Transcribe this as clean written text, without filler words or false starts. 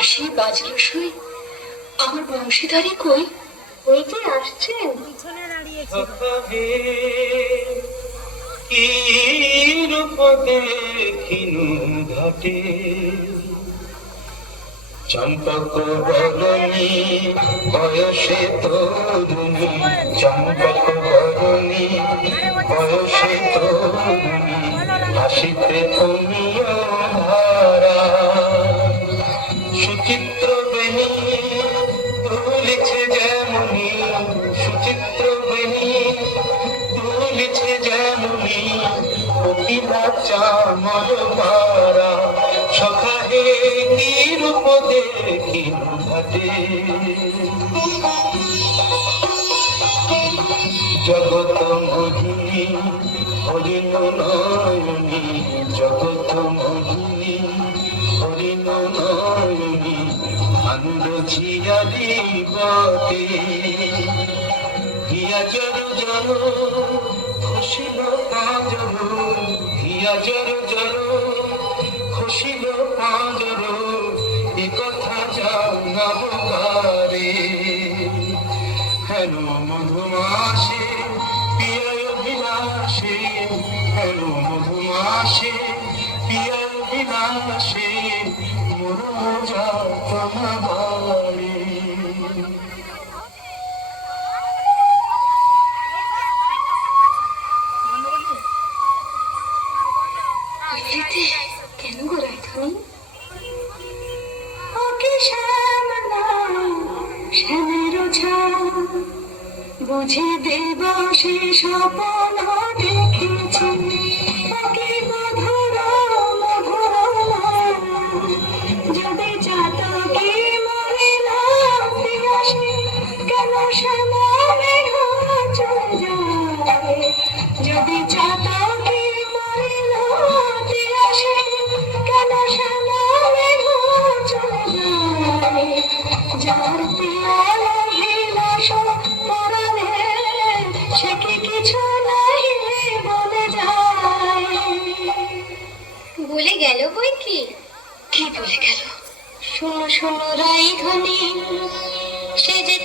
বাঁশি বাজলো সই, আমার বংশীধারী কই? ওই যে আসছেন। পিছনে দাঁড়িয়েছে। কি রূপ দেখিনু ঘাটে, চম্পক বরণী বয়সে তরুণী, চম্পক বরণী বয়সে তরুণী, হাসিতে তুমিও ধারা। সুচিত্র বেণী দুলিছে যেমনি, সুচিত্র বেণী দুলিছে যেমনি, প্রতিভা চামর পারা। সখা হে কি রূপ দেখি ঘাটে, জগত মোহিনী হরিণ নয়নী, জগত মোহিনী হরিণ নয়নী, আনন্দ ঝিয়ারি বটে। হিয়া জর জর খুশিল পাঁজর, হিয়া জর জর খুশিল পাঁজর, এ কথা জানাবো কারে। হেন মধুমাসে পিয়ায় অভিলাষে, হেন মধুমাসে পিয়ায় অভিলাষে, মরু যাতনা বাড়ে। কেন গো রাধারানী? ওকে শ্যামলা শ্যামের ছায়া বুঝে দেব সে স্বপ্ন দেখেছি, ওকে মধুর মধুর যদি চাতকে মরে না আসে, কেন শ্যামলে চলে যায়? যদি চাতকে মরে না আসে, কেন শ্যামলে চলে যায়? যার পিয়ালা বিলাস পরাণে, সে কি কিছু নাই বলে যায়? বলে গেল বই কি? কি বলে গেল? শোনো শোনো রাই ধ্বনি, সে যে